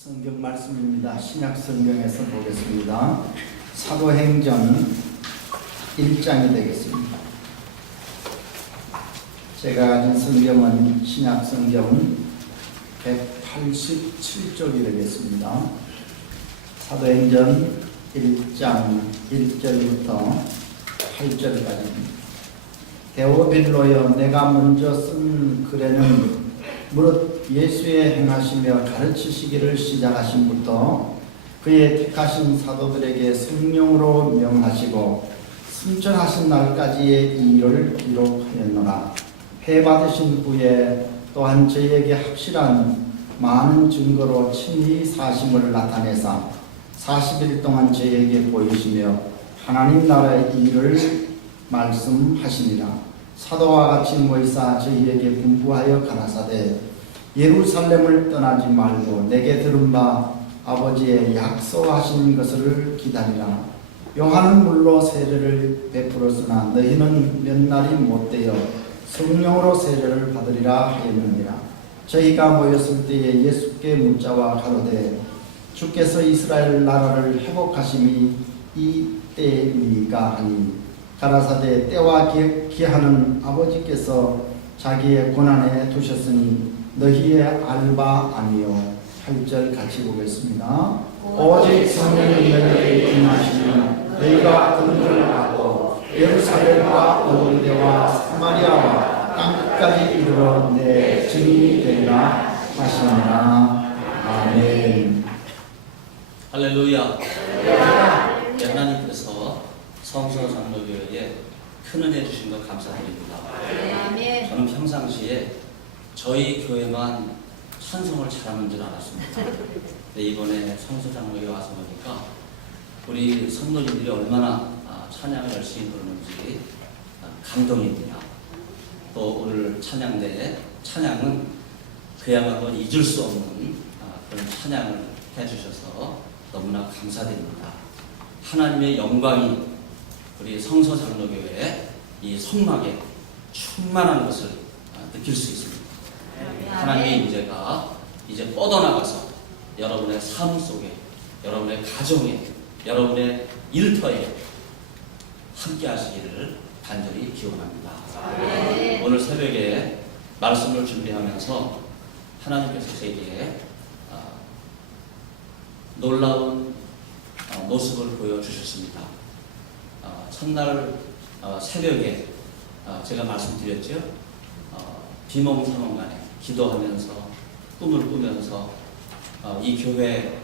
성경 말씀입니다. 신약 성경에서 보겠습니다. 사도행전 1장이 되겠습니다. 제가 가진 성경은 신약 성경은 187쪽이 되겠습니다. 사도행전 1장 1절부터 8절까지입니다. 데오빌로여, 내가 먼저 쓴 글에는 무릇 예수의 행하시며 가르치시기를 시작하심부터 그의 택하신 사도들에게 성령으로 명하시고 승천하신 날까지의 이 일을 기록하였노라. 회받으신 후에 또한 저희에게 확실한 많은 증거로 친히 사심을 나타내사 40일 동안 저희에게 보이시며 하나님 나라의 일을 말씀하시니라. 사도와 같이 모이사 저희에게 분부하여 가라사대 예루살렘을 떠나지 말고 내게 들은 바 아버지의 약속하신 것을 기다리라. 요한은 물로 세례를 베풀었으나 너희는 몇 날이 못되어 성령으로 세례를 받으리라 하였느니라. 저희가 모였을 때에 예수께 묻자와 가로되 주께서 이스라엘 나라를 회복하심이 이때니까 하니 가라사대 때와 기하는 아버지께서 자기의 고난에 두셨으니 너희의 알바 아니요. 8절 같이 보겠습니다. 오직 성령이 너희에게 임하시면 너희가 은혜를 받고 예루살렘과 온 유대와 사마리아와 땅끝까지 이르러 내 증인이 되리라 하시니라. 아멘. 할렐루야. 하나님께서 성서 장로교회에 큰 은혜 주신 것 감사드립니다. 아멘. 저는 평상시에 저희 교회만 찬송을 잘하는 줄 알았습니다. 근데 이번에 성서 장로교회 와서 보니까 우리 성도님들이 얼마나 찬양을 열심히 부르는지 감동입니다. 또 오늘 찬양대에 찬양은 그야말로 잊을 수 없는 그런 찬양을 해주셔서 너무나 감사드립니다. 하나님의 영광이 우리 성서 장로교회의 이 성막에 충만한 것을 느낄 수 있습니다. 하나님의 임재가 이제 뻗어나가서 여러분의 삶 속에, 여러분의 가정에, 여러분의 일터에 함께 하시기를 간절히 기원합니다. 오늘 새벽에 말씀을 준비하면서 하나님께서 제게 놀라운 모습을 보여주셨습니다. 첫날 새벽에 제가 말씀드렸죠. 비몽사몽간에 기도하면서 꿈을 꾸면서 이 교회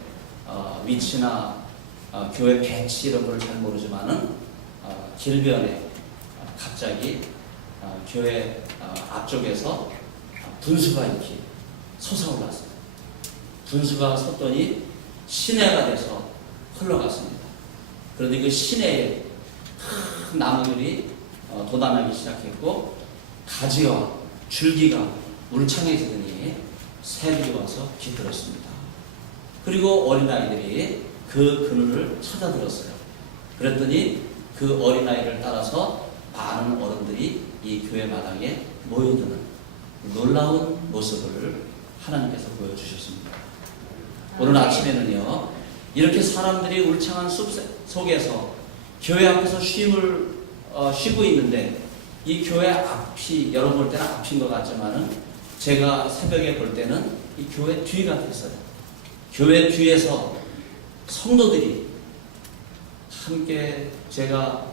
위치나 교회 배치 이런 걸 잘 모르지만은 길변에 갑자기 교회 앞쪽에서 분수가 이렇게 솟아올랐어요. 분수가 섰더니 시내가 돼서 흘러갔습니다. 그런데 그 시내에 큰 나무들이 돋아나기 시작했고 가지와 줄기가 울창해지더니 새들이 와서 깃들었습니다. 그리고 어린아이들이 그 그늘을 찾아들었어요. 그랬더니 그 어린아이를 따라서 많은 어른들이 이 교회 마당에 모여드는 놀라운 모습을 하나님께서 보여주셨습니다. 오늘 아침에는요, 이렇게 사람들이 울창한 숲 속에서 교회 앞에서 쉬고 있는데 이 교회 앞이 여러분 볼 때는 앞인 것 같지만은 제가 새벽에 볼 때는 이 교회 뒤 같았어요. 교회 뒤에서 성도들이 함께 제가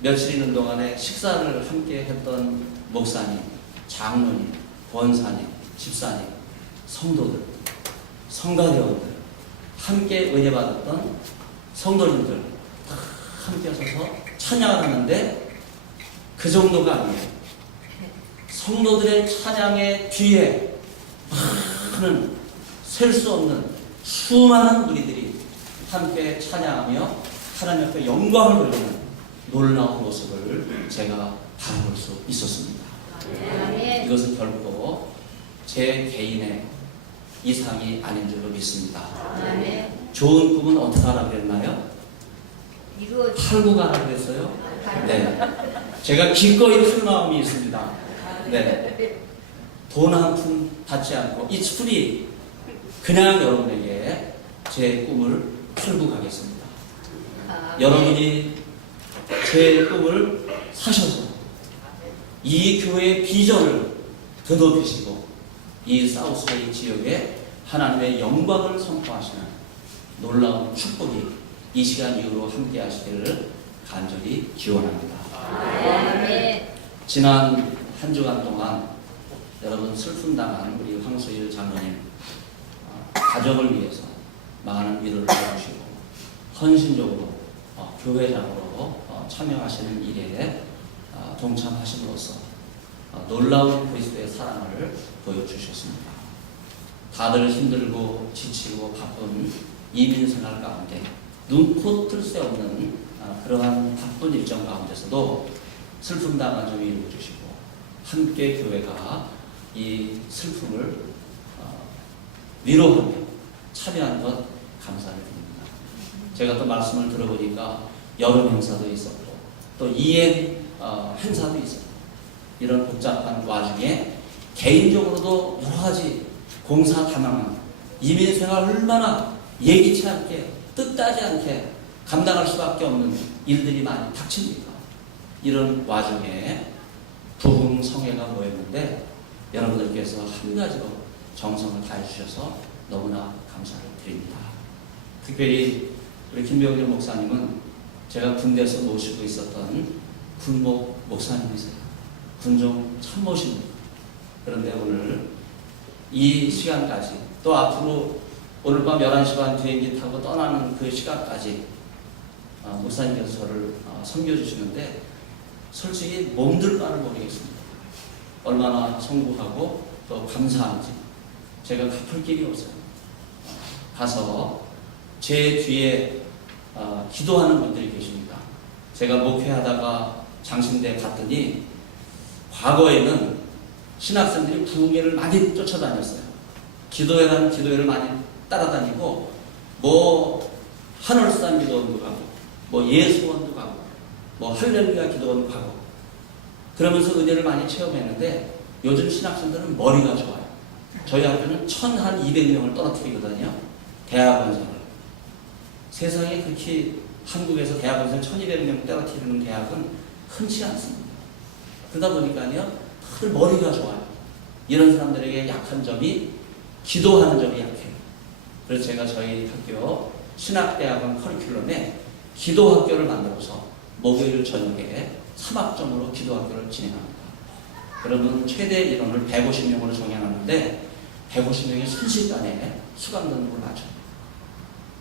며칠 있는 동안에 식사를 함께 했던 목사님, 장로님, 권사님, 집사님, 성도들, 성가대원들, 함께 은혜 받았던 성도님들 함께 서서 찬양을 하는데 그 정도가 아니에요. 성도들의 찬양의 뒤에 많은 셀 수 없는 수많은 무리들이 함께 찬양하며 하나님 앞에 영광을 돌리는 놀라운 모습을 제가 바라볼 수 있었습니다. 이것은 결코 제 개인의 이상이 아닌 줄로 믿습니다. 좋은 꿈은 어떻게 하라 그랬나요? 팔고 가라 그랬어요? 네. 제가 기꺼이 할 마음이 있습니다. 네. 돈 한 푼 받지 않고 It's free. 그냥 여러분에게 제 꿈을 풀고 가겠습니다. 아, 여러분이 제 꿈을 사셔서 이 교회의 비전을 더 높이시고 이 사우스웨이 지역에 하나님의 영광을 선포하시는 놀라운 축복이 이 시간 이후로 함께 하시기를 간절히 기원합니다. 아멘. 지난 한 주간 동안 여러분 슬픔 당한 우리 황수일 장로님 가족을 위해서 많은 위로를 해주시고 헌신적으로 교회장으로 참여하시는 일에 동참하심으로써 놀라운 그리스도의 사랑을 보여주셨습니다. 다들 힘들고 지치고 바쁜 이민 생활 가운데 눈코 뜰 새 없는 그러한 바쁜 일정 가운데서도 슬픔 당한 좀 위로해 주시고 함께 교회가 이 슬픔을 위로하며 참여하는 것 감사를 드립니다. 제가 또 말씀을 들어보니까 여름 행사도 있었고 또 이행 행사도 있었고 이런 복잡한 와중에 개인적으로도 여러 가지 공사 다망한 이민 생활 얼마나 예기치 않게 뜻하지 않게 감당할 수밖에 없는 일들이 많이 닥칩니다. 이런 와중에 부흥 성회가 모였는데 여러분들께서 한 가지로 정성을 다해 주셔서 너무나 감사를 드립니다. 특별히 우리 김병길 목사님은 제가 군대에서 모시고 있었던 군목 목사님이세요. 군종 참모십니다. 그런데 오늘 이 시간까지 또 앞으로 오늘 밤 11시 반 비행기 타고 떠나는 그 시간까지 목사님께서 저를 섬겨주시는데 솔직히 몸둘 바를 모르겠습니다. 얼마나 성구하고 또 감사한지 제가 갚을 길이 없어요. 가서 제 뒤에 기도하는 분들이 계십니다. 제가 목회하다가 장신대 갔더니 과거에는 신학생들이 부흥회를 많이 쫓아다녔어요. 기도회라는 기도회를 많이 따라다니고 뭐 한월산 기도원도 가고 뭐 예수원도 가고 뭐 할렐루야 기도원도 가고 그러면서 은혜를 많이 체험했는데 요즘 신학생들은 머리가 좋아요. 저희 학교는 1,200명을 떨어뜨리거든요. 대학원생을. 세상에 그렇게 한국에서 대학원생 1,200명 떨어뜨리는 대학은 흔치 않습니다. 그러다 보니까요, 다들 머리가 좋아요. 이런 사람들에게 약한 점이 기도하는 점이 약해요. 그래서 제가 저희 학교 신학대학원 커리큘럼에 기도학교를 만들어서 목요일 저녁에 3학점으로 기도학교를 진행합니다. 그러면 최대 인원을 150명으로 정해놨는데 150명이 순식간에 수강 등록을 맞춰요.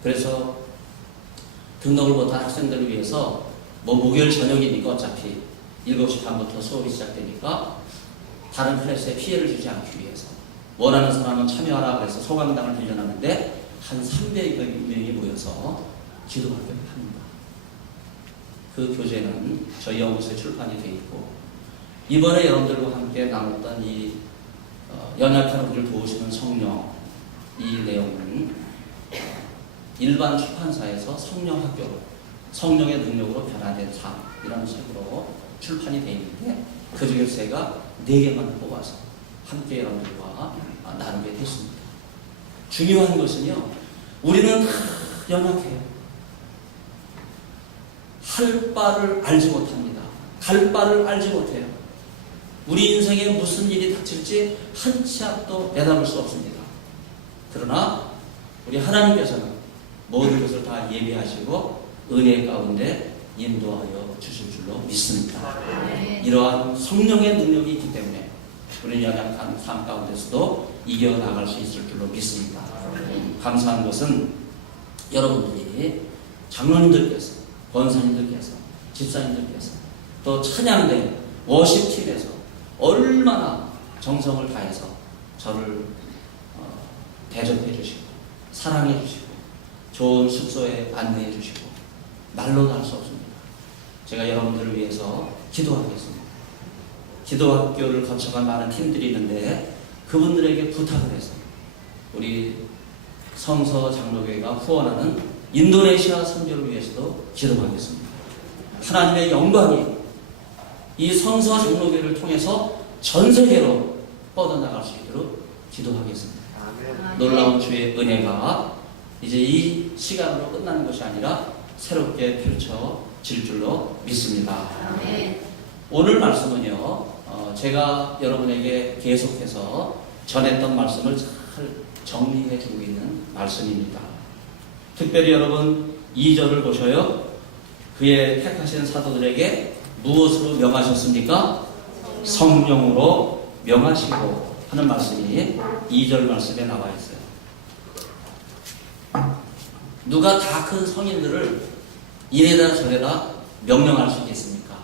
그래서 등록을 못한 학생들을 위해서 뭐 목요일 저녁이니까 어차피 7시 반부터 수업이 시작되니까 다른 클래스에 피해를 주지 않기 위해서 원하는 사람은 참여하라 그래서 소강당을 빌려놨는데 한 300명이 모여서 기도학교를 합니다. 그 교재는 저희 연구소에 출판이 되어 있고 이번에 여러분들과 함께 나눴던 이 연약한 우리를 도우시는 성령 이 내용은 일반 출판사에서 성령학교로 성령의 능력으로 변화된 삶이라는 책으로 출판이 되어 있는데 그 중에서 제가 4개만 뽑아서 함께 여러분들과 나누게 됐습니다. 중요한 것은요, 우리는 다 연약해요. 할 바를 알지 못합니다. 갈 바를 알지 못해요. 우리 인생에 무슨 일이 닥칠지 한 치 앞도 내다볼 수 없습니다. 그러나 우리 하나님께서는 모든 것을 다 예비하시고 은혜 가운데 인도하여 주실 줄로 믿습니다. 이러한 성령의 능력이 있기 때문에 우리는 연약한 삶 가운데서도 이겨나갈 수 있을 줄로 믿습니다. 감사한 것은 여러분들이 장로님들께서, 권사님들께서, 집사님들께서 또 찬양대 워십팀에서 얼마나 정성을 다해서 저를 대접해 주시고 사랑해 주시고 좋은 숙소에 안내해 주시고 말로도 할 수 없습니다. 제가 여러분들을 위해서 기도하겠습니다. 기도학교를 거쳐간 많은 팀들이 있는데 그분들에게 부탁을 해서 우리 성서 장로교회가 후원하는 인도네시아 선교를 위해서도 기도하겠습니다. 하나님의 영광이 이 성서 장로교회를 통해서 전 세계로 뻗어나갈 수 있도록 기도하겠습니다. 놀라운 주의 은혜가 이제 이 시간으로 끝나는 것이 아니라 새롭게 펼쳐질 줄로 믿습니다. 아멘. 오늘 말씀은요, 제가 여러분에게 계속해서 전했던 말씀을 잘 정리해 주고 있는 말씀입니다. 특별히 여러분 2절을 보셔요. 그의 택하신 사도들에게 무엇으로 명하셨습니까? 성령으로 명하시고 하는 말씀이 2절 말씀에 나와 있어요. 누가 다 큰 성인들을 이래라 저래라 명령할 수 있겠습니까?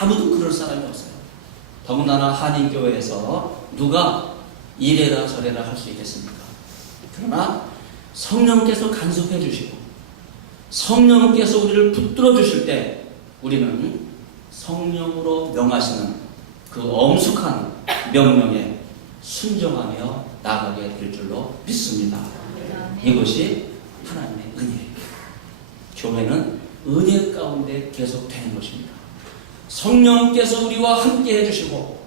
아무도 그럴 사람이 없어요. 더군다나 한인교회에서 누가 이래라 저래라 할 수 있겠습니까? 그러나 성령께서 간섭해 주시고 성령께서 우리를 붙들어 주실 때 우리는 성령으로 명하시는 그 엄숙한 명령에 순종하며 나아가게 될 줄로 믿습니다. 이것이 하나님의 은혜예요. 교회는 은혜 가운데 계속 되는 것입니다. 성령께서 우리와 함께 해주시고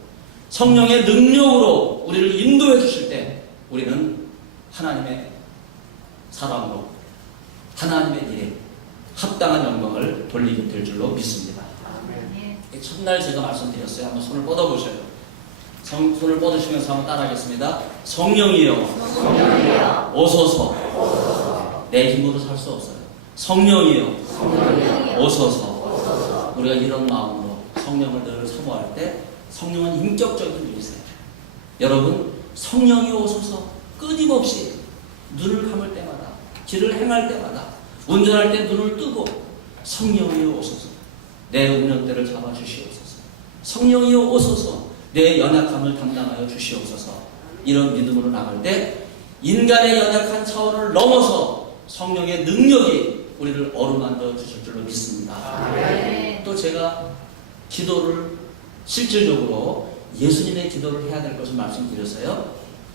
성령의 능력으로 우리를 인도해 주실 때 우리는 하나님의 사랑으로 하나님의 일에 합당한 영광을 돌리게 될 줄로 믿습니다. 첫날 제가 말씀드렸어요. 한번 손을 뻗어보셔요. 손을 뻗으시면서 한번 따라하겠습니다. 성령이여 오소서. 내 힘으로 살 수 없어요. 성령이여 오소서. 우리가 이런 마음으로 성령을 늘 사모할 때 성령은 인격적인 분이세요. 여러분 성령이 오소서. 끊임없이 눈을 감을 때마다 길을 행할 때마다 운전할 때 눈을 뜨고 성령이 오소서. 내 운전대를 잡아주시옵소서. 성령이 오소서. 내 연약함을 담당하여 주시옵소서. 이런 믿음으로 나갈 때 인간의 연약한 차원을 넘어서 성령의 능력이 우리를 어루만져 주실 줄로 믿습니다. 아멘. 또 제가 기도를 실질적으로 예수님의 기도를 해야 될 것을 말씀드렸어요.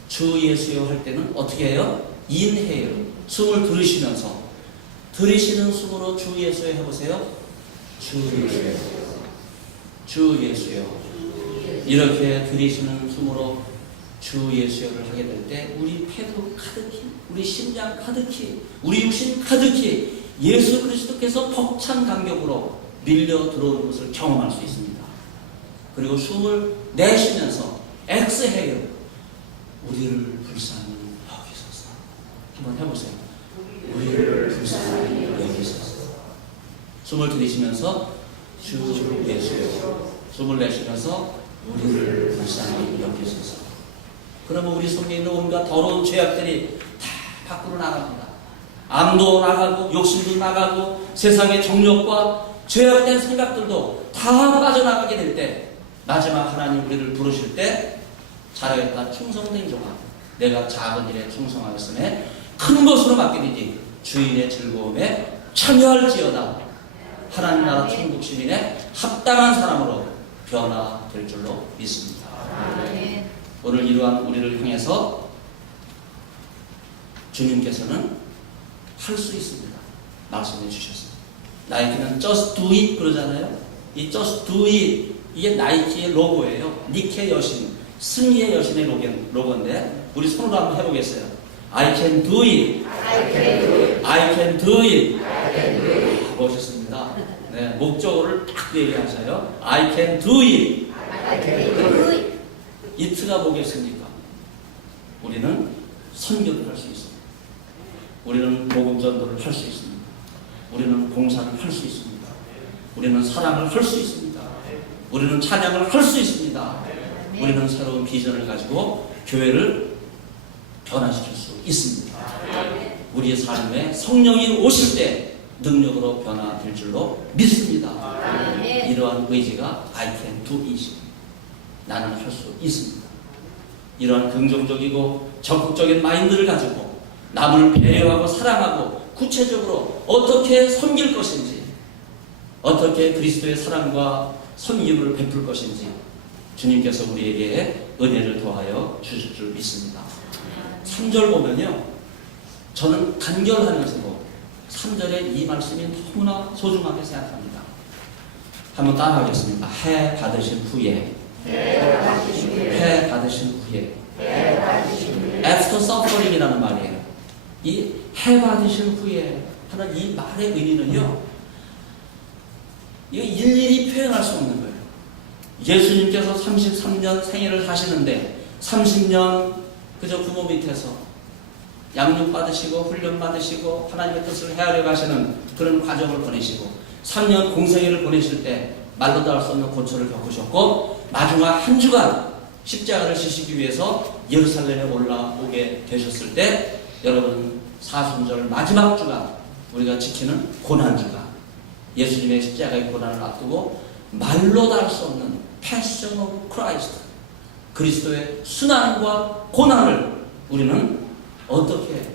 주 예수여 할 때는 어떻게 해요? 인해요. 숨을 들이쉬면서 들이쉬는 숨으로 주 예수여 해보세요. 주 예수여. 주 예수여. 이렇게 들이쉬는 숨으로 주 예수여를 하게 될 때 우리 폐도 가득히, 우리 심장 가득히, 우리 육신 가득히 예수 그리스도께서 벅찬 간격으로 밀려 들어오는 것을 경험할 수 있습니다. 그리고 숨을 내쉬면서 엑스해요. 우리를 불쌍히 여기소서. 한번 해보세요. 우리를 불쌍히 여기소서. 숨을 들이쉬면서 주 예수여. 숨을 내쉬면서 우리를 불쌍히 여기소서. 그러면 우리 속에 있는 온갖 더러운 죄악들이 다 밖으로 나갑니다. 암도 나가고 욕심도 나가고 세상의 정욕과 죄악된 생각들도 다 빠져나가게 될 때 마지막 하나님 우리를 부르실 때 잘하겠다 충성된 종아 내가 작은 일에 충성하였음에 큰 것으로 맡기리니 주인의 즐거움에 참여할지어다. 하나님 나라 천국 시민의 합당한 사람으로 변화될 줄로 믿습니다. 아멘. 오늘 이러한 우리를 향해서 주님께서는 할 수 있습니다. 말씀해 주셨습니다. 나이키는 just do it 그러잖아요. 이 just do it 이게 나이키의 로고예요. 니케 여신, 승리의 여신의 로고인데 우리 손으로 한번 해보겠어요. I can do it. I can do it. I can do it. I can do it. 멋있습니다. 네, 목적어를 딱 얘기하셔요. I can do it. I can do it. 이트가 뭐겠습니까? 우리는 선교를 할 수 있습니다. 우리는 복음 전도를 할 수 있습니다. 우리는 봉사를 할 수 있습니다. 우리는 사랑을 할 수 있습니다. 우리는 찬양을 할 수 있습니다. 우리는 새로운 비전을 가지고 교회를 변화시킬 수 있습니다. 우리의 삶에 성령이 오실 때 능력으로 변화될 줄로 믿습니다. 이러한 의지가 I can do it. 나는 할 수 있습니다. 이러한 긍정적이고 적극적인 마인드를 가지고 남을 배려하고 사랑하고 구체적으로 어떻게 섬길 것인지 어떻게 그리스도의 사랑과 섬김을 베풀 것인지 주님께서 우리에게 은혜를 더하여 주실 줄 믿습니다. 3절 보면요. 저는 간결하면서도 3절에 이 말씀이 너무나 소중하게 생각합니다. 한번 따라하겠습니다. 해 받으신 후에 after suffering이라는 말이에요. 이 해받으신 후에 하는 이 말의 의미는요, 이거 일일이 표현할 수 없는 거예요. 예수님께서 33년 생애를 사시는데 30년 그저 부모 밑에서 양육 받으시고 훈련 받으시고 하나님의 뜻을 헤아려 가시는 그런 과정을 보내시고 3년 공생애를 보내실 때 말로도 할 수 없는 고초를 겪으셨고 마지막 한 주간 십자가를 지시기 위해서 예루살렘에 올라오게 되셨을 때 여러분 사순절 마지막 주간 우리가 지키는 고난주간 예수님의 십자가의 고난을 앞두고 말로도 할 수 없는 Passion of Christ 그리스도의 순환과 고난을 우리는 어떻게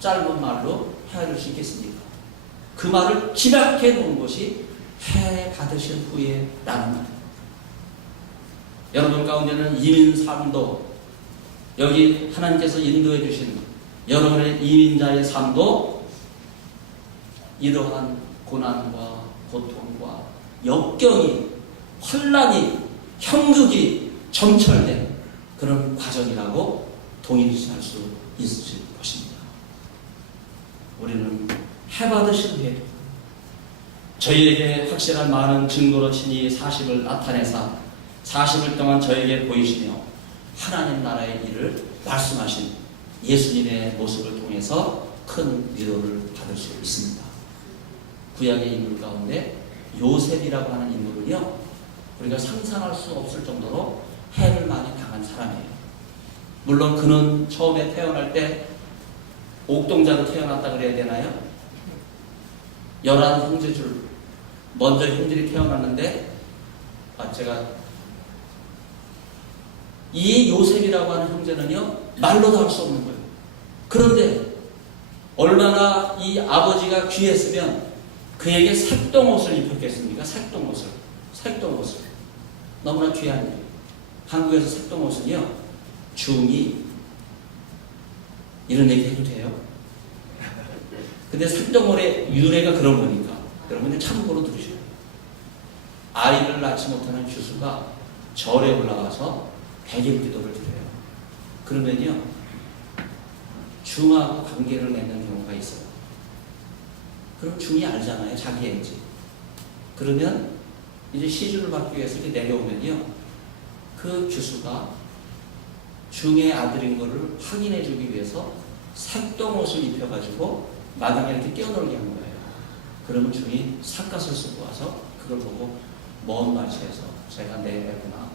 짧은 말로 헤아릴 수 있겠습니까? 그 말을 집약해 놓은 것이 해 받으신 후에 라는 말입니다. 여러분 가운데는 이민 삶도 여기 하나님께서 인도해 주신 여러분의 이민자의 삶도 이러한 고난과 고통과 역경이 혼란이 형극이 점철된 그런 과정이라고 동일시할 수 있으실 것입니다. 우리는 해받으신 후에 저희에게 확실한 많은 증거로 친히 40을 나타내사 40일 동안 저에게 보이시며 하나님 나라의 일을 말씀하신 예수님의 모습을 통해서 큰 위로를 받을 수 있습니다. 구약의 인물 가운데 요셉이라고 하는 인물은요, 우리가 상상할 수 없을 정도로 해를 많이 당한 사람이에요. 물론 그는 처음에 태어날 때 옥동자로 태어났다 그래야 되나요? 11형제 줄 먼저 형들이 태어났는데 제가 이 요셉이라고 하는 형제는요 말로도 할 수 없는 거예요. 그런데 얼마나 이 아버지가 귀했으면 그에게 색동옷을 입혔겠습니까? 색동옷을 너무나 귀한 일. 한국에서 색동옷은요 중이 이런 얘기 해도 돼요? 근데 색동옷의 유래가 그런 거니까 여러분들 참고로 들으셔요. 아이를 낳지 못하는 교수가 절에 올라가서 백일 기도를 드려요. 그러면요 중하고 관계를 맺는 경우가 있어요. 그럼 중이 알잖아요, 자기 애인지. 그러면 이제 시주를 받기 위해서 이렇게 내려오면요 그 교수가 중의 아들인 거를 확인해 주기 위해서 색동옷을 입혀가지고 마당에 이렇게 뛰어놀게 한 거예요. 그러면 중이 삿갓을 쓰고 와서 그걸 보고 먼 마시에서 제가 내 애구나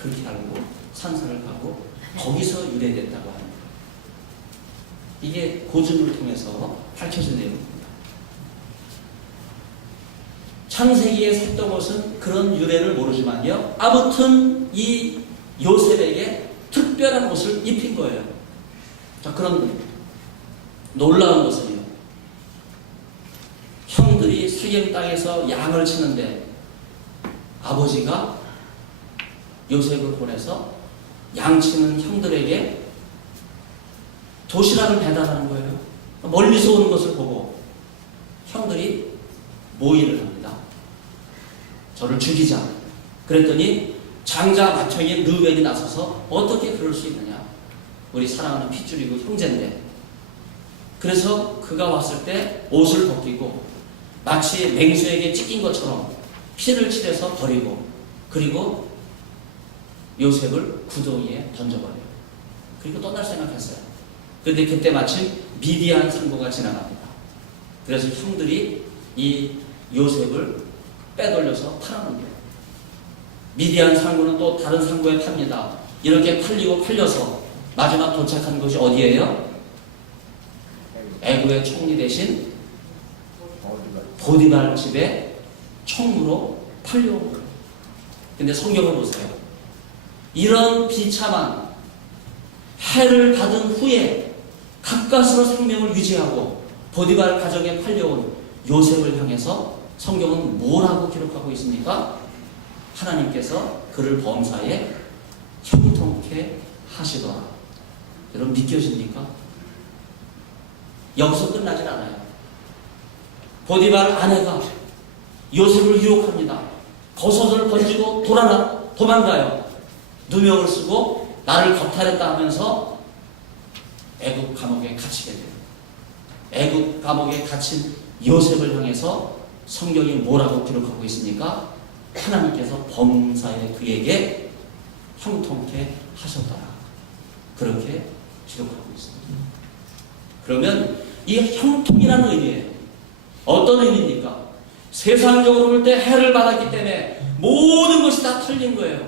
그렇게 알고 산사를 가고 거기서 유래됐다고 하는 거예요. 이게 고증을 통해서 밝혀진 내용입니다. 창세기의 색동옷은 그런 유래를 모르지만요 아무튼 이 요셉에게 특별한 옷을 입힌 거예요. 자, 그런 놀라운 것은요 형들이 세겜 땅에서 양을 치는데 아버지가 요셉을 보내서 양치는 형들에게 도시락을 배달하는 거예요. 멀리서 오는 것을 보고 형들이 모의를 합니다. 저를 죽이자. 그랬더니 장자 맏형인 르벤이 나서서 어떻게 그럴 수 있느냐. 우리 사랑하는 핏줄이고 형제인데. 그래서 그가 왔을 때 옷을 벗기고 마치 맹수에게 찢긴 것처럼 피를 칠해서 버리고 그리고 요셉을 구덩이에 던져버려요. 그리고 떠날 생각했어요. 그런데 그때 마침 미디안 상고가 지나갑니다. 그래서 형들이 이 요셉을 빼돌려서 팔아넘겨요. 미디안 상고는 또 다른 상고에 팝니다. 이렇게 팔리고 팔려서 마지막 도착한 곳이 어디예요? 애굽의 총리 대신 보디발 집에 총무로 팔려온 거예요. 근데 성경을 보세요. 이런 비참한 해를 받은 후에 가까스로 생명을 유지하고 보디발 가정에 팔려온 요셉을 향해서 성경은 뭐라고 기록하고 있습니까? 하나님께서 그를 범사에 형통케 하시더라. 여러분 믿겨집니까? 여기서 끝나진 않아요. 보디발 아내가 요셉을 유혹합니다. 버섯을 던지고 도망가요. 누명을 쓰고 나를 겁탈했다 하면서 애굽 감옥에 갇히게 돼요. 애굽 감옥에 갇힌 요셉을 향해서 성경이 뭐라고 기록하고 있습니까? 하나님께서 범사에 그에게 형통케 하셨더라. 그렇게 기록하고 있습니다. 그러면 이 형통이라는 의미예요. 어떤 의미입니까? 세상적으로 볼 때 해를 받았기 때문에 모든 것이 다 털린 거예요.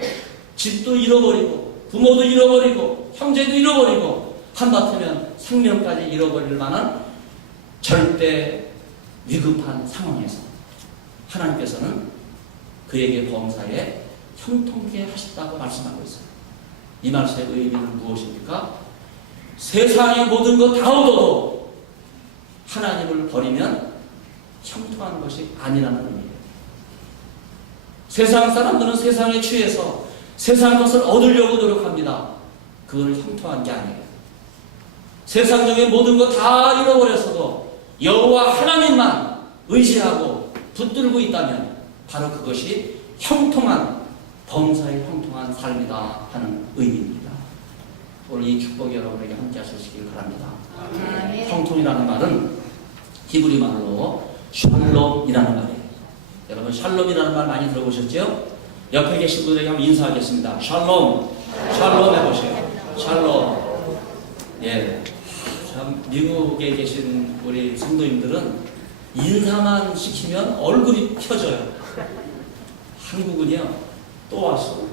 집도 잃어버리고 부모도 잃어버리고 형제도 잃어버리고 한바탕면 생명까지 잃어버릴 만한 절대 위급한 상황에서 하나님께서는 그에게 범사에 형통케 하셨다고 말씀하고 있어요. 이 말씀의 의미는 무엇입니까? 세상의 모든 것 다 얻어도 하나님을 버리면 형통한 것이 아니라는 의미예요. 세상 사람들은 세상에 취해서 세상 것을 얻으려고 노력합니다. 그건 형통한 게 아니에요. 세상적인 모든 것 다 잃어버렸어도 여호와 하나님만 의지하고 붙들고 있다면 바로 그것이 형통한 범사에 형통한 삶이다 하는 의미입니다. 오늘 이 축복이 여러분에게 함께 하시길 바랍니다. 아멘. 형통이라는 말은 히브리 말로 샬롬이라는 말이에요. 여러분 샬롬이라는 말 많이 들어보셨죠? 옆에 계신 분에게 한번 인사하겠습니다. 샬롬, 샬롬 해보세요. 샬롬. 예, 참 미국에 계신 우리 성도님들은 인사만 시키면 얼굴이 펴져요. 한국은요, 또 왔어.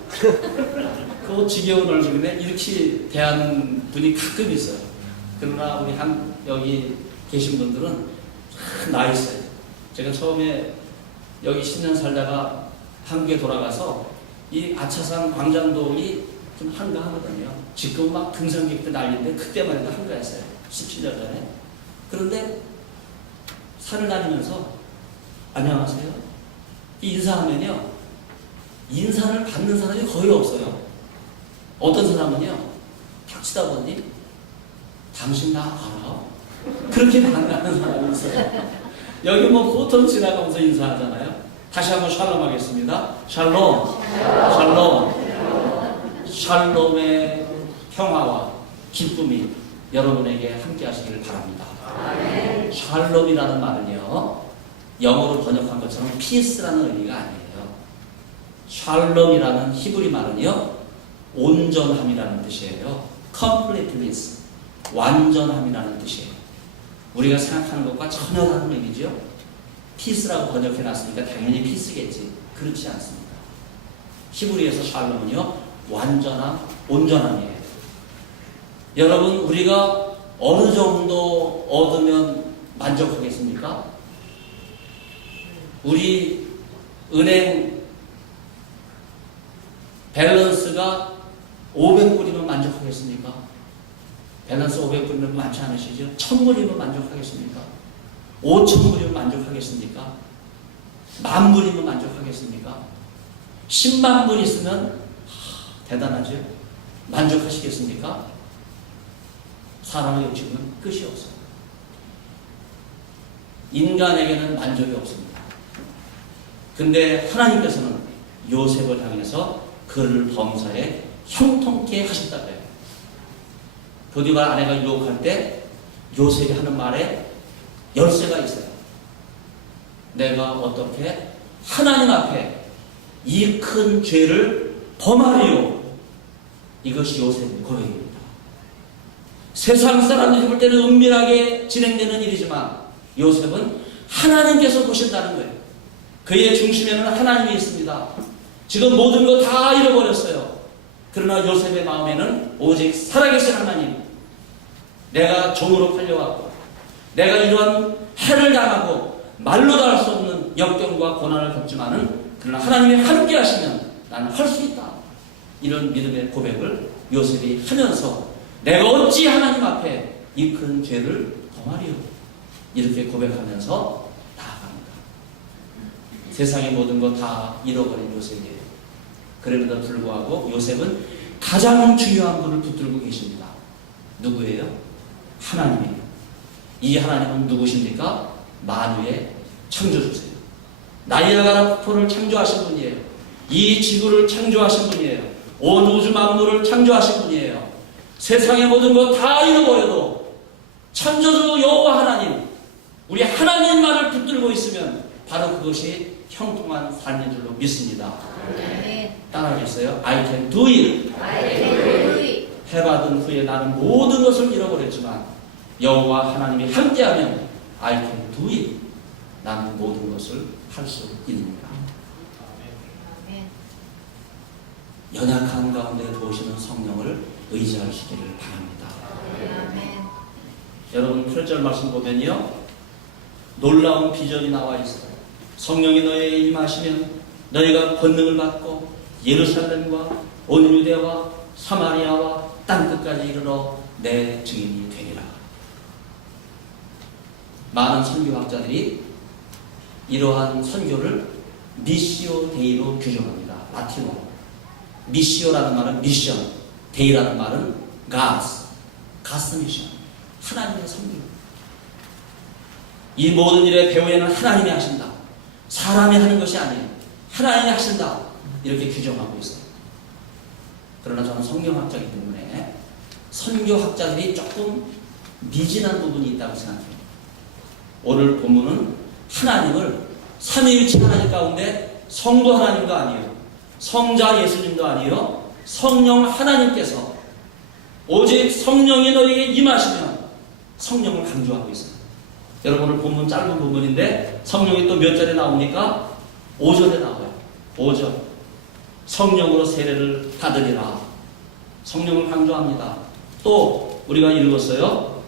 그 지겨운 얼굴이네. 이렇게 대하는 분이 가끔 있어요. 그러나 우리 여기 계신 분들은 나 있어요. 제가 처음에 여기 10년 살다가 한국에 돌아가서 이 아차산 광장동이 좀 한가하거든요. 지금 막 등산객들 난리인데 그때만 해도 한가했어요. 17년 전에. 그런데 산을 다니면서 안녕하세요. 인사하면요. 인사를 받는 사람이 거의 없어요. 어떤 사람은요. 탁치다 보니 당신 나 알아? 그렇게 반가는 사람이 있어요. 여기 뭐 보통 지나가면서 인사하잖아요. 다시 한번 샬롬 하겠습니다. 샬롬, 샬롬, 샬롬의 평화와 기쁨이 여러분에게 함께 하시길 바랍니다. 샬롬이라는 말은요, 영어로 번역한 것처럼 피스라는 의미가 아니에요. 샬롬이라는 히브리 말은요, 온전함이라는 뜻이에요. completeness, 완전함이라는 뜻이에요. 우리가 생각하는 것과 전혀 다른 의미죠. 피스라고 번역해놨으니까 당연히 피스겠지. 그렇지 않습니다. 히브리에서 샬롬은요, 완전함, 온전함이에요. 여러분, 우리가 어느 정도 얻으면 만족하겠습니까? 우리 은행 밸런스가 500불이면 만족하겠습니까? 밸런스 500불이면 많지 않으시죠? 1000불이면 만족하겠습니까? 5000불이면 만족하겠습니까? 10,000불이면 만족하겠습니까? 10만 불 있으면 대단하죠? 만족하시겠습니까? 사람의 욕심은 끝이 없어요. 인간에게는 만족이 없습니다. 근데 하나님께서는 요셉을 향해서 그를 범사에 형통케 하셨다고 해요. 보디발 아내가 유혹할 때 요셉이 하는 말에 열쇠가 있어요. 내가 어떻게 하나님 앞에 이 큰 죄를 범하리요. 이것이 요셉의 고백입니다. 세상 사람들이 볼 때는 은밀하게 진행되는 일이지만 요셉은 하나님께서 보신다는 거예요. 그의 중심에는 하나님이 있습니다. 지금 모든 거 다 잃어버렸어요. 그러나 요셉의 마음에는 오직 살아계신 하나님, 내가 종으로 팔려왔고 내가 이러한 해를 당하고 말로도 할 수 없는 역경과 고난을 겪지만은 그러나 하나님이 함께 하시면 나는 할 수 있다. 이런 믿음의 고백을 요셉이 하면서 내가 어찌 하나님 앞에 이 큰 죄를 범하리요. 이렇게 고백하면서 나아갑니다. 세상의 모든 거 다 잃어버린 요셉이에요. 그럼에도 불구하고 요셉은 가장 중요한 분을 붙들고 계십니다. 누구예요? 하나님이에요. 이 하나님은 누구십니까? 만유의 창조주세요. 나이아가라 폭포를 창조하신 분이에요. 이 지구를 창조하신 분이에요. 온 우주 만물을 창조하신 분이에요. 세상의 모든 것 다 잃어버려도 창조주 여호와 하나님, 우리 하나님만을 붙들고 있으면 바로 그것이 형통한 삶인 줄로 믿습니다. 아멘. 따라하겠어요? I can do it. I can do it. 해받은 후에 나는 모든 것을 잃어버렸지만 여호와 하나님이 함께하면 I can do it. 나는 모든 것을 할 수 있습니다. 아멘. 연약한 가운데 도우시는 성령을 의지하시기를 바랍니다. 아멘. 여러분 8절 말씀 보면요, 놀라운 비전이 나와 있어요. 성령이 너희에게 임하시면 너희가 권능을 받고 예루살렘과 온 유대와 사마리아와 땅끝까지 이르러 내 증인이 되리라. 많은 선교학자들이 이러한 선교를 미시오 데이로 규정합니다. 라틴어. 미시오라는 말은 미션, 데이라는 말은 가스 미션. 하나님의 선교. 이 모든 일의 배후에는 하나님이 하신다. 사람이 하는 것이 아니에요. 하나님이 하신다. 이렇게 규정하고 있어요. 그러나 저는 성경학자이기 때문에 선교학자들이 조금 미진한 부분이 있다고 생각해요. 오늘 본문은 하나님을 삼위일체 하나님 가운데 성부 하나님도 아니에요. 성자 예수님도 아니에요. 성령 하나님께서 오직 성령이 너에게 임하시면 성령을 강조하고 있어요. 여러분 오늘 본문 짧은 부분인데 성령이 또 몇 절에 나옵니까? 5절에 나와요. 5절. 성령으로 세례를 받으리라. 성령을 강조합니다. 또 우리가 읽었어요.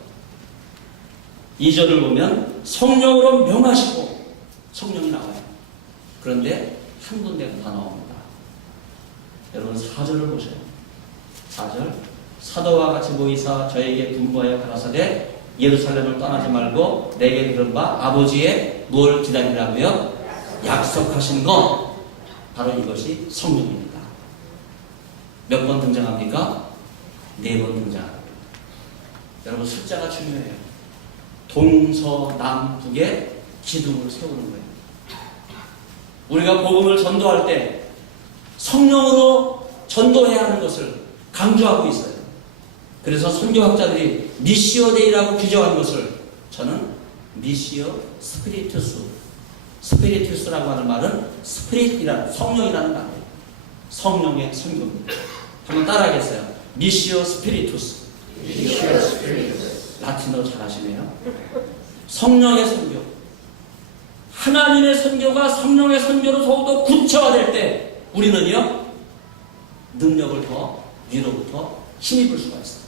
2절을 보면 성령으로 명하시고 성령이 나와요. 그런데 한 군데가 다 나옵니다. 여러분 4절을 보세요. 4절. 사도와 같이 모이사 저에게 분부하여 가라사대 예루살렘을 떠나지 말고 내게 들은 바 아버지의 무엇을 기다리라고요? 약속하신 것. 바로 이것이 성령입니다. 몇 번 등장합니까? 4번 등장합니다. 여러분 숫자가 중요해요. 동서남북에 기둥을 세우는 거예요. 우리가 복음을 전도할 때 성령으로 전도해야 하는 것을 강조하고 있어요. 그래서 선교학자들이 미시오 데이라고 규정한 것을 저는 미시오 스피리투스, 스피리투스라고 하는 말은 스피릿이라는 성령이라는 말이에요. 성령의 선교입니다. 한번 따라하겠어요. 미시오 스피리투스. 라틴어 잘하시네요. 성령의 선교. 하나님의 선교가 성령의 선교로 더욱더 구체화될 때 우리는요 능력을 더 위로부터 힘입을 수가 있어요.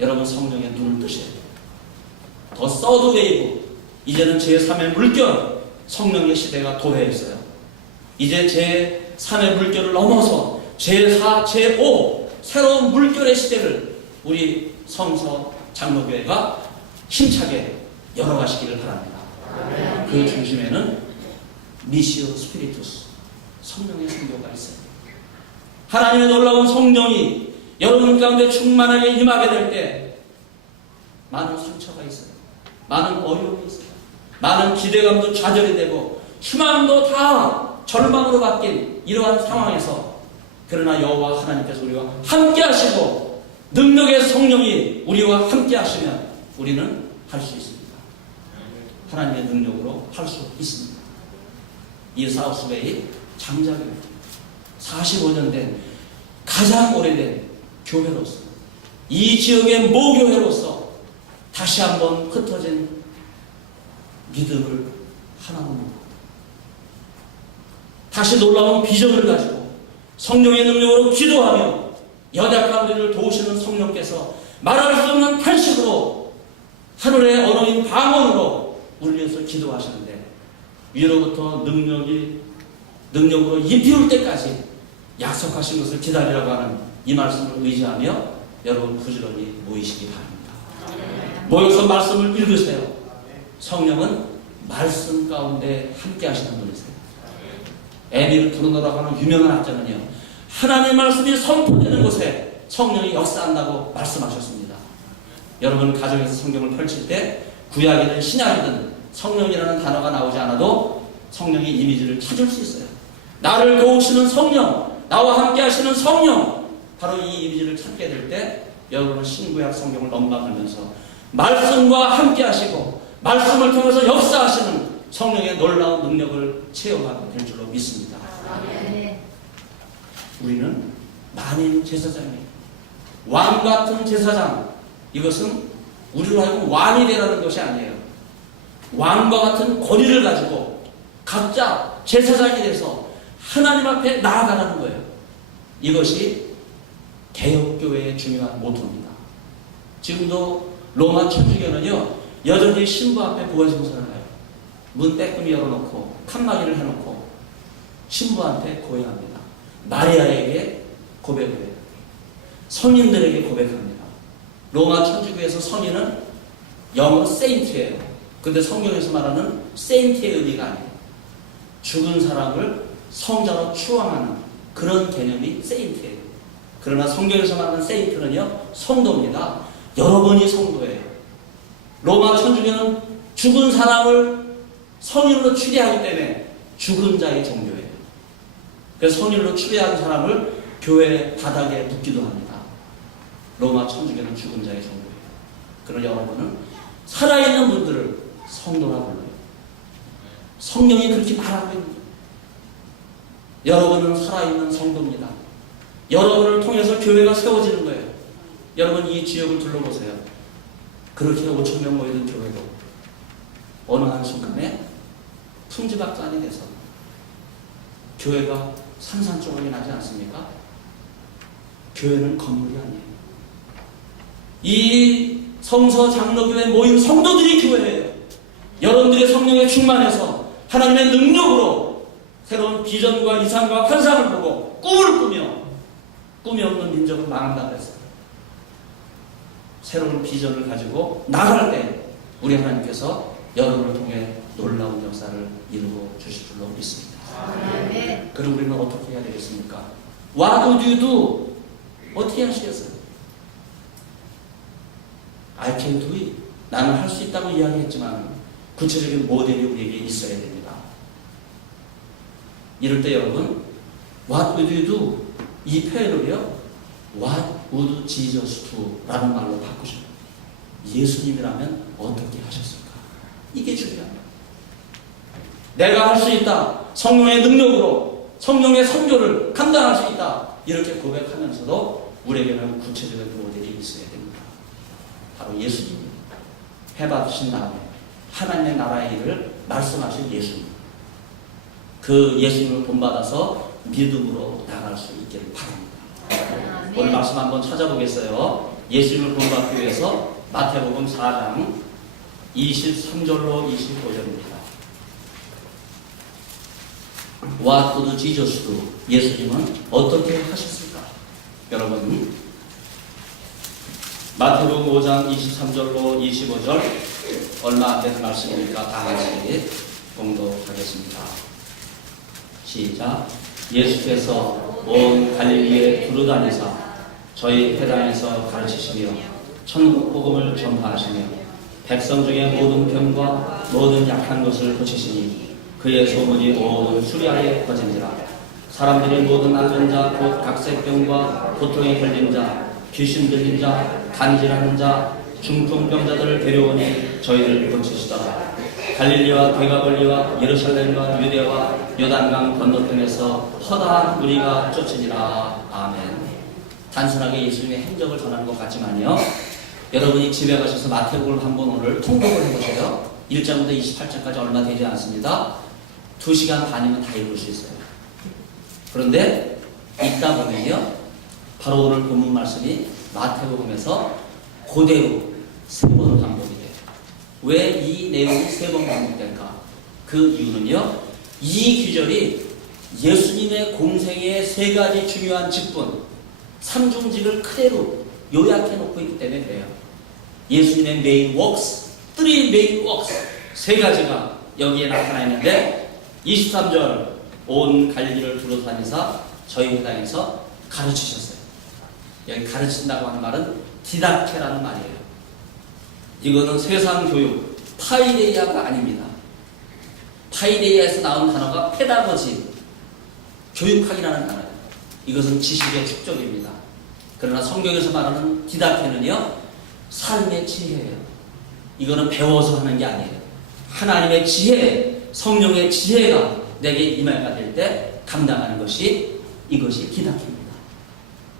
여러분 성령의 눈을 뜨셔야 돼요. 더 서드 웨이브. 이제는 제3의 물결. 성령의 시대가 도해에 있어요. 이제 제3의 물결을 넘어서 제4, 제5 새로운 물결의 시대를 우리 성서 장로교회가 힘차게 열어가시기를 바랍니다. 그 중심에는 미시오 스피리투스 성령의 선교가 있어요. 하나님의 놀라운 성령이 여러분 가운데 충만하게 임하게 될 때 많은 상처가 있어요. 많은 어려움이 있어요. 많은 기대감도 좌절이 되고 희망도 다 절망으로 바뀐 이러한 상황에서 그러나 여호와 하나님께서 우리와 함께 하시고 능력의 성령이 우리와 함께 하시면 우리는 할 수 있습니다. 하나님의 능력으로 할 수 있습니다. 이 사우스베이 장자교회 45년 된 가장 오래된 교회로서 이 지역의 모교회로서 다시 한번 흩어진 믿음을 하나로 다시 놀라운 비전을 가지고 성령의 능력으로 기도하며 연약한 우리를 도우시는 성령께서 말할 수 없는 탄식으로 하늘의 언어인 방언으로 울려서 기도하시는데 위로부터 능력으로 입히울 때까지 약속하신 것을 기다리라고 하는 이 말씀을 의지하며 여러분 부지런히 모이시기 바랍니다. 모여서 말씀을 읽으세요. 성령은 말씀 가운데 함께 하시는 분이세요. 에밀 브루노라고 하는 유명한 학자는요, 하나님의 말씀이 선포되는 곳에 성령이 역사한다고 말씀하셨습니다. 여러분 가정에서 성경을 펼칠 때 구약이든 신약이든 성령이라는 단어가 나오지 않아도 성령의 이미지를 찾을 수 있어요. 나를 도우시는 성령, 나와 함께 하시는 성령, 바로 이 이미지를 찾게 될 때 여러분은 신구약 성경을 넘나들면서 말씀과 함께 하시고 말씀을 통해서 역사하시는 성령의 놀라운 능력을 체험하게 될 줄로 믿습니다. 아멘. 우리는 만인 제사장이에요. 왕 같은 제사장. 이것은 우리로 하여금 왕이 되라는 것이 아니에요. 왕과 같은 권위를 가지고 각자 제사장이 돼서 하나님 앞에 나아가라는 거예요. 이것이 개혁교회의 중요한 모토입니다. 지금도 로마 천주교는요, 여전히 신부 앞에 보혜성사를 해요. 문 빼끔히 열어놓고 칸막이를 해놓고 신부한테 고행합니다. 마리아에게 고백을 해요. 성인들에게 고백합니다. 로마 천주교에서 성인은 영어 세인트예요. 근데 성경에서 말하는 세인트의 의미가 아니에요. 죽은 사람을 성자로 추앙하는 그런 개념이 세인트예요. 그러나 성경에서 말하는 세인트는요, 성도입니다. 여러분이 성도예요. 로마 천주교는 죽은 사람을 성인으로 추대하기 때문에 죽은 자의 종교예요. 그래서 성인으로 추대한 사람을 교회 바닥에 묻기도 합니다. 로마 천주교는 죽은 자의 종교예요. 그러나 여러분은 살아있는 분들을 성도라 불러요. 성령이 그렇게 말하고 있는 거예요. 여러분은 살아있는 성도입니다. 여러분을 통해서 교회가 세워지는 거예요. 여러분 이 지역을 둘러보세요. 그렇게 5,000명 모이는 교회도 어느 한순간에 풍지박산이 돼서 교회가 산산조각이 나지 않습니까? 교회는 건물이 아니에요. 이 성서 장로교회에 모인 성도들이 교회예요. 여러분들의 성령에 충만해서 하나님의 능력으로 새로운 비전과 이상과 환상을 보고 꿈을 꾸며 꿈이 없는 민족은 망한다고 그랬어요. 새로운 비전을 가지고 나갈 때 우리 하나님께서 여러분을 통해 놀라운 역사를 이루어 주실 줄로 믿습니다. 아멘. 그럼 우리는 어떻게 해야 되겠습니까? 와도듀도 어떻게 하시겠어요? I can do it. 나는 할 수 있다고 이야기했지만 구체적인 모델이 우리에게 있어야 됩니다. 이럴 때 여러분, What would you do? 이 표현을요, What would Jesus do? 라는 말로 바꾸셔요. 예수님이라면 어떻게 하셨을까? 이게 중요합니다. 내가 할 수 있다. 성령의 능력으로 성령의 선교를 감당할 수 있다. 이렇게 고백하면서도 우리에게는 구체적인 모델이 있어야 됩니다. 바로 예수님. 해받으신 다음에 하나님의 나라의 일을 말씀하신 예수님. 그 예수님을 본받아서 믿음으로 나갈 수 있기를 바랍니다. 오늘 말씀 한번 찾아보겠어요. 예수님을 본받기 위해서 마태복음 4장 23절로 25절입니다. What would Jesus do? 예수님은 어떻게 하셨을까? 여러분, 마태복음 5장 23절로 25절 얼마 안 되는 말씀이니까 다 같이 봉독하겠습니다. 시작. 예수께서 온 갈릴리에 두루다니사 저희 회당에서 가르치시며 천국 복음을 전파하시며 백성 중에 모든 병과 모든 약한 것을 고치시니 그의 소문이 온 수리아에 퍼진지라. 사람들이 모든 앓는 자 곧 각색병과 고통에 걸린 자 귀신 들린 자 간질하는 자 중풍병자들을 데려오니 저희를 고치시더라. 갈릴리와 데가볼리와 예루살렘과 유대와 요단강 건너편에서 허다한 무리가 쫓으니라. 아멘. 단순하게 예수님의 행적을 전하는 것 같지만요, 여러분이 집에 가셔서 마태복음을 한번 오늘 통독을 해보세요. 1장부터 28장까지 얼마 되지 않습니다. 2시간 반이면 다 읽을 수 있어요. 그런데 읽다 보면요, 바로 오늘 본문 말씀이 마태복음에서 그대로 3번 반복이 돼요. 왜 이 내용이 3번 반복될까? 그 이유는요, 이 귀절이 예수님의 공생의 3가지 중요한 직분, 삼중직을 그대로 요약해 놓고 있기 때문에 그래요. 예수님의 메인 웍스, 3 메인 웍스, 3가지가 여기에 나타나 있는데 23절 온 갈릴리를 두루다니사 저희 회당에서 가르치셨어요. 여기 가르친다고 하는 말은 디다케라는 말이에요. 이거는 세상 교육, 파이데이아가 아닙니다. 파이데이아에서 나온 단어가 페다고지, 교육학이라는 단어예요. 이것은 지식의 축적입니다. 그러나 성경에서 말하는 디다케는요, 삶의 지혜예요. 이거는 배워서 하는 게 아니에요. 하나님의 지혜, 성령의 지혜가 내게 임해가 될 때 감당하는 것이 이것이 기독교입니다.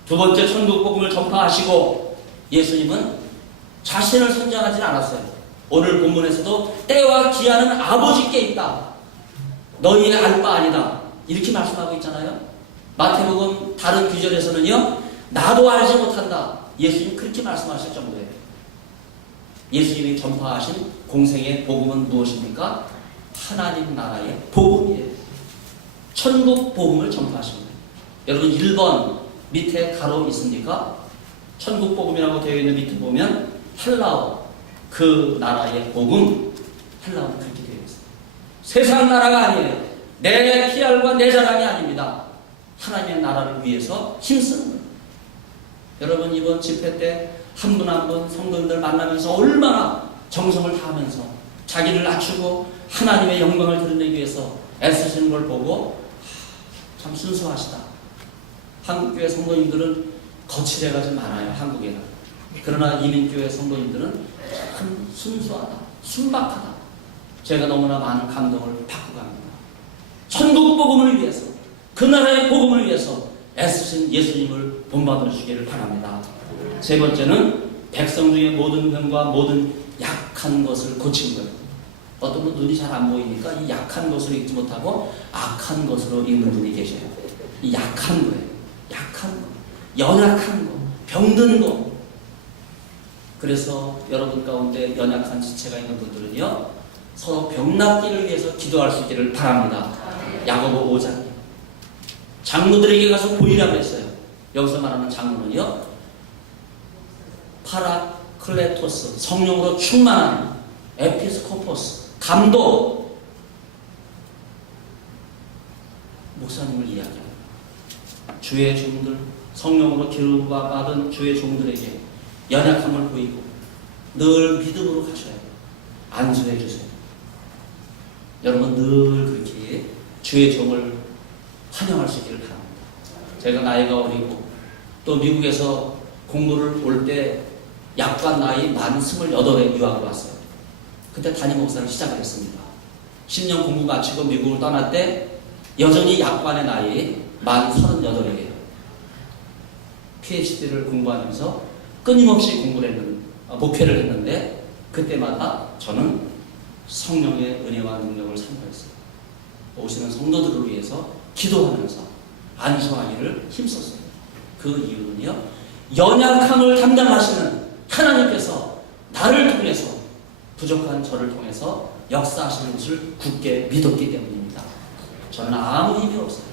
두 번째, 천국 복음을 전파하시고 예수님은 자신을 선정하지 않았어요. 오늘 본문에서도 때와 기한은 아버지께 있다. 너희의 알 바 아니다. 이렇게 말씀하고 있잖아요. 마태복음 다른 구절에서는요, 나도 알지 못한다. 예수님 그렇게 말씀하실 정도예요. 예수님이 전파하신 공생의 복음은 무엇입니까? 하나님 나라의 복음이에요. 천국 복음을 전파하신 거예요. 여러분 1번 밑에 가로 있습니까? 천국 복음이라고 되어 있는 밑에 보면 헬라어, 그 나라의 복음, 헬라어는 그렇게 되어 있어요. 세상 나라가 아니에요. 내 PR과 내 자랑이 아닙니다. 하나님의 나라를 위해서 힘쓰는 거예요. 여러분 이번 집회 때 한 분 한 분 성도님들 만나면서 얼마나 정성을 다하면서 자기를 낮추고 하나님의 영광을 드러내기 위해서 애쓰시는 걸 보고 참 순수하시다. 한국교회 성도님들은 거칠애가 좀 많아요. 한국에는. 그러나 이민교회 성도님들은 참 순수하다. 순박하다. 제가 너무나 많은 감동을 받고 갑니다. 천국 복음을 위해서, 그 나라의 복음을 위해서 애쓰신 예수님을 본받으시기를 바랍니다. 세 번째는 백성 중에 모든 병과 모든 약한 것을 고친 거예요. 어떤 분 눈이 잘 안 보이니까 이 약한 것으로 읽지 못하고 악한 것으로 읽는 분이 계셔요. 이 약한 거예요. 약한 거, 연약한 거, 병든 거. 그래서 여러분 가운데 연약한 지체가 있는 분들은요, 서로 병 낫기를 위해서 기도할 수 있기를 바랍니다. 야고보 5장. 장로들에게 가서 보이라고 했어요. 여기서 말하는 장로는요, 파라클레토스, 성령으로 충만한 에피스코포스, 감독, 목사님을 이야기합니다. 주의 종들, 성령으로 기름을 받은 주의 종들에게 연약함을 보이고 늘 믿음으로 가셔야 해요. 안수해 주세요. 여러분 늘 그렇게 주의 종을 환영할 수 있기를 바랍니다. 제가 나이가 어리고 또 미국에서 공부를 올 때 약관 나이 만 28에 유학을 왔어요. 그때 담임 목사를 시작을 했습니다. 10년 공부 마치고 미국을 떠날 때 여전히 약관의 나이 만 38이에요. PhD를 공부하면서 끊임없이 목회를 했는데 그때마다 저는 성령의 은혜와 능력을 선포했어요. 오시는 성도들을 위해서 기도하면서 안수하기를 힘썼어요. 그 이유는요, 연약함을 담당하시는 하나님께서 나를 통해서, 부족한 저를 통해서 역사하시는 것을 굳게 믿었기 때문입니다. 저는 아무 힘이 없어요.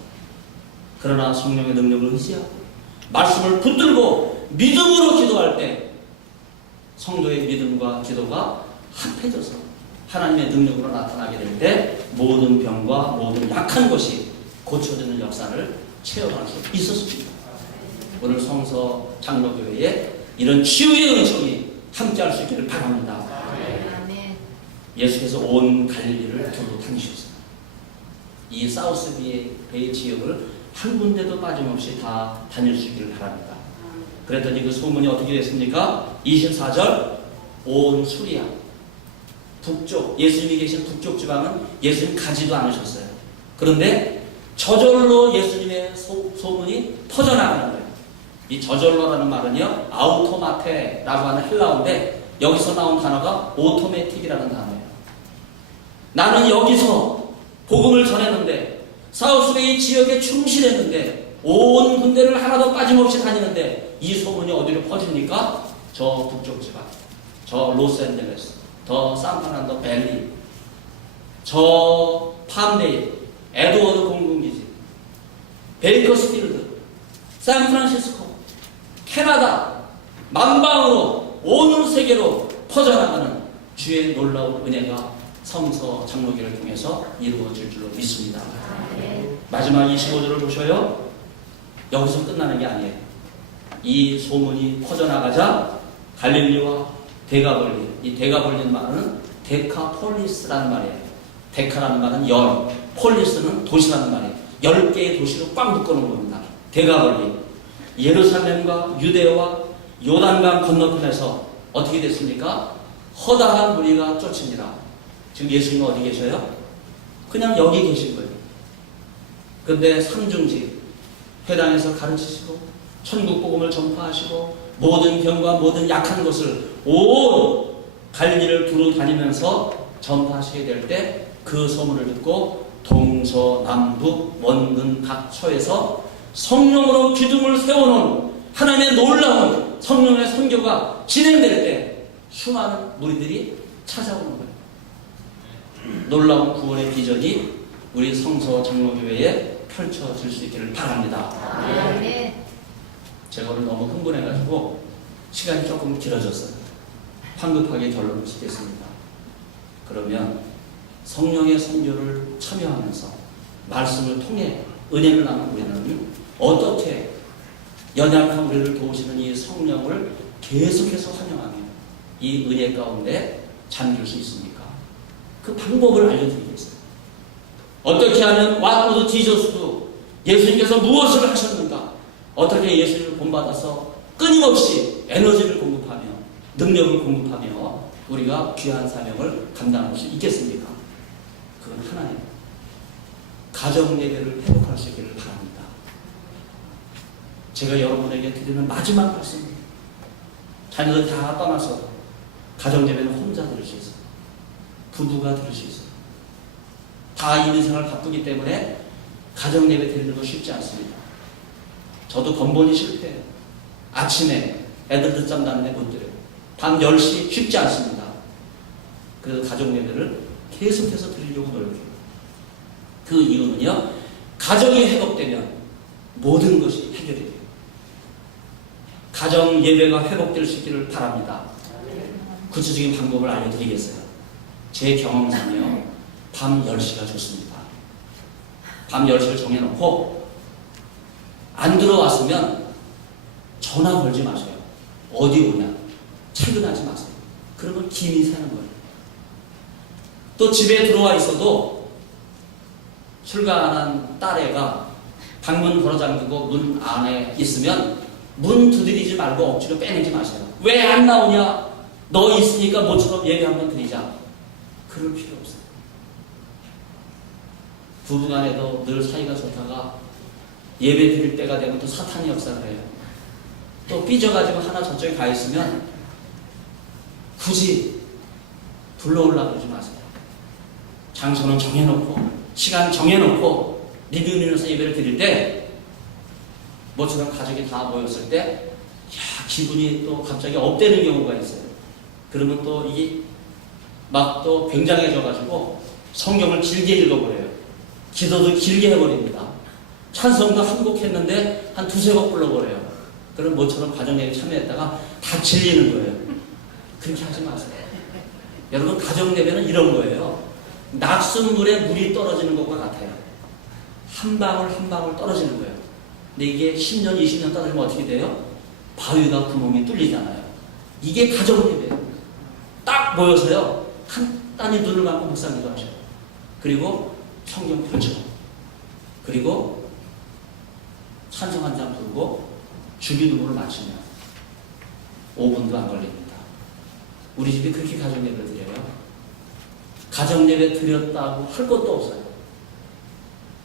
그러나 성령의 능력을 의지하고 말씀을 붙들고 믿음으로 기도할 때 성도의 믿음과 기도가 합해져서 하나님의 능력으로 나타나게 될 때 모든 병과 모든 약한 것이 고쳐지는 역사를 체험할 수 있었습니다. 오늘 성서 장로교회에 이런 치유의 은총이 함께할 수 있기를 바랍니다. 아멘. 예수께서 온 갈릴리를 두루 다니셨어요. 이 사우스 베이 지역을 한 군데도 빠짐없이 다 다닐 수 있기를 바랍니다. 그랬더니 그 소문이 어떻게 됐습니까? 24절, 온 수리아 북쪽, 예수님이 계신 북쪽 지방은 예수님 가지도 않으셨어요. 그런데 저절로 예수님의 소문이 퍼져나가는 거예요. 이 저절로라는 말은요, 아우토마테라고 하는 헬라어인데 여기서 나온 단어가 오토매틱이라는 단어예요. 나는 여기서 복음을 전했는데 사우스베이 지역에 충실했는데 온 군대를 하나도 빠짐없이 다니는데 이 소문이 어디로 퍼집니까? 저 북쪽 지방, 저 로스앤젤레스, 더 산프란도 밸리, 저 팜데일, 에드워드 공군기지, 베이커스필드, 샌프란시스코, 캐나다, 만방으로 온 세계로 퍼져나가는 주의 놀라운 은혜가 성서 장로교를 통해서 이루어질 줄로 믿습니다. 마지막 25절을 보셔요. 여기서 끝나는 게 아니에요. 이 소문이 퍼져나가자 갈릴리와 데가볼리, 이 데가볼리는 말은 데카폴리스라는 말이에요. 데카라는 말은 열, 폴리스는 도시라는 말이에요. 10개의 도시로 꽉 묶어놓은 겁니다. 데가볼리, 예루살렘과 유대와 요단강 건너편에서 어떻게 됐습니까? 허다한 무리가 쫓으니라. 지금 예수님은 어디 계셔요? 그냥 여기 계신 거예요. 근데 삼중직 회당에서 가르치시고 천국 복음을 전파하시고 모든 병과 모든 약한 것을 온 갈릴리를 두루 다니면서 전파하시게 될 때 그 소문을 듣고 동서남북 원근 각처에서 성령으로 기둥을 세워놓은 하나님의 놀라운 성령의 선교가 진행될 때 수많은 무리들이 찾아오는 거예요. 놀라운 구원의 비전이 우리 성서 장로교회에 펼쳐질 수 있기를 바랍니다. 아멘. 제가 오늘 너무 흥분해가지고 시간이 조금 길어졌어요. 황급하게 결론을 짓겠습니다. 그러면 성령의 선교를 참여하면서 말씀을 통해 은혜를 나눈 우리는 어떻게 연약한 우리를 도우시는 이 성령을 계속해서 환영하며 이 은혜 가운데 잠길 수 있습니까? 그 방법을 알려드리겠습니다. 어떻게 하면 What would Jesus do? 예수님께서 무엇을 하셨는가? 어떻게 예수님을 본받아서 끊임없이 에너지를 공급하며 능력을 공급하며 우리가 귀한 사명을 감당할 수 있겠습니까? 그건 하나님 가정 예배를 회복할 수 있기를 바랍니다. 제가 여러분에게 드리는 마지막 말씀입니다. 자녀들 다 떠나서 가정 예배는 혼자 들을 수 있어요. 부부가 들을 수 있어요. 다 인생을 바꾸기 때문에 가정 예배 드리는 거 쉽지 않습니다. 저도 번번이 실패해요. 아침에 애들 늦잠 자는데 못 드려요. 밤 10시 쉽지 않습니다. 그래서 가정 예배를 계속해서 드리려고 노력해요. 그 이유는요, 가정이 회복되면 모든 것이 해결이 돼요. 가정 예배가 회복될 수 있기를 바랍니다. 구체적인 방법을 알려드리겠어요. 제 경험상이요, 밤 10시가 좋습니다. 밤 10시를 정해놓고 안 들어왔으면 전화 걸지 마세요. 어디 오냐? 퇴근하지 마세요. 그러면 김이 새는 거예요. 또 집에 들어와 있어도 출가 안 한 딸애가 방문 걸어 잠그고 문 안에 있으면 문 두드리지 말고 억지로 빼내지 마세요. 왜 안 나오냐? 너 있으니까 모처럼 예배 한번 드리자. 그럴 필요 없어요. 부부간에도 늘 사이가 좋다가 예배 드릴 때가 되면 또 사탄이 역사를 해요. 또 삐져가지고 하나 저쪽에 가 있으면 굳이 불러오려고 그러지 마세요. 장소는 정해놓고 시간 정해놓고 리뷰인에서 예배를 드릴 때 뭐처럼 가족이 다 모였을 때 기분이 또 갑자기 업되는 경우가 있어요. 그러면 또 이게 막 또 굉장해져가지고 성경을 길게 읽어버려요. 기도도 길게 해버립니다. 찬송도 한 곡 했는데 한 두세 곡 불러버려요. 그럼 뭐처럼 가정예배 참여했다가 다 질리는 거예요. 그렇게 하지 마세요. 여러분, 가정예배는 이런 거예요. 낙숫물에 물이 떨어지는 것과 같아요. 한 방울 한 방울 떨어지는 거예요. 근데 이게 10년, 20년 떨어지면 어떻게 돼요? 바위가 구멍이 뚫리잖아요. 이게 가정예배예요. 딱 모여서요, 간단히 눈을 감고 묵상기도 하셔요. 그리고 성경 펼쳐. 그리고 찬송 한 잔 부르고 주기도문을 마치면 5분도 안 걸립니다. 우리 집이 그렇게 가정예배를 드려요. 가정예배 드렸다고 할 것도 없어요.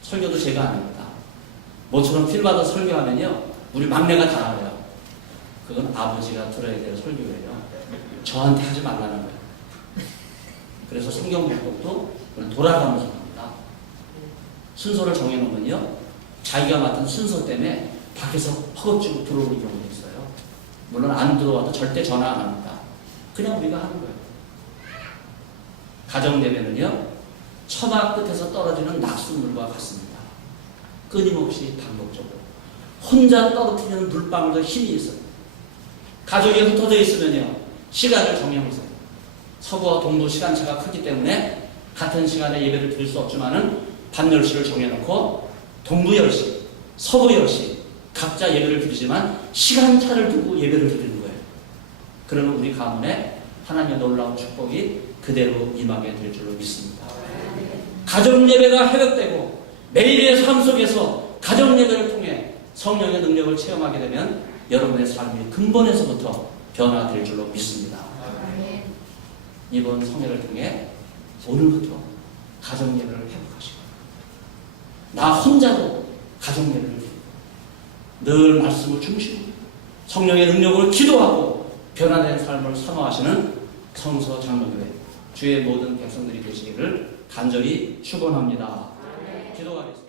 설교도 제가 안 합니다. 모처럼 필마다 설교하면요, 우리 막내가 다 알아요. 그건 아버지가 들어야 될 설교예요. 저한테 하지 말라는 거예요. 그래서 성경 공독도 돌아가면서 합니다. 순서를 정해놓으면요, 자기가 맡은 순서 때문에 밖에서 허겁지겁 들어오는 경우도 있어요. 물론 안 들어와도 절대 전화 안 합니다. 그냥 우리가 하는 거예요. 가정예배는요, 처마 끝에서 떨어지는 낙숫물과 같습니다. 끊임없이 반복적으로. 혼자 떨어뜨리는 물방울도 힘이 있어요. 가족이 흩어져 있으면요, 시간을 정해보세요. 서부와 동부 시간차가 크기 때문에 같은 시간에 예배를 드릴 수 없지만은 밤 10시를 정해놓고 동부 10시, 서부 10시 각자 예배를 드리지만 시간차를 두고 예배를 드리는 거예요. 그러면 우리 가문에 하나님의 놀라운 축복이 그대로 임하게 될 줄로 믿습니다. 가정 예배가 회복되고 매일의 삶 속에서 가정 예배를 통해 성령의 능력을 체험하게 되면 여러분의 삶이 근본에서부터 변화될 줄로 믿습니다. 이번 성회를 통해 오늘부터 가정예배를 회복하시고 나 혼자도 가정예배를 늘 말씀을 중심으로 성령의 능력으로 기도하고 변화된 삶을 선호하시는 성서 장로교회 주의 모든 백성들이 되시기를 간절히 축원합니다. 기도하겠습니다.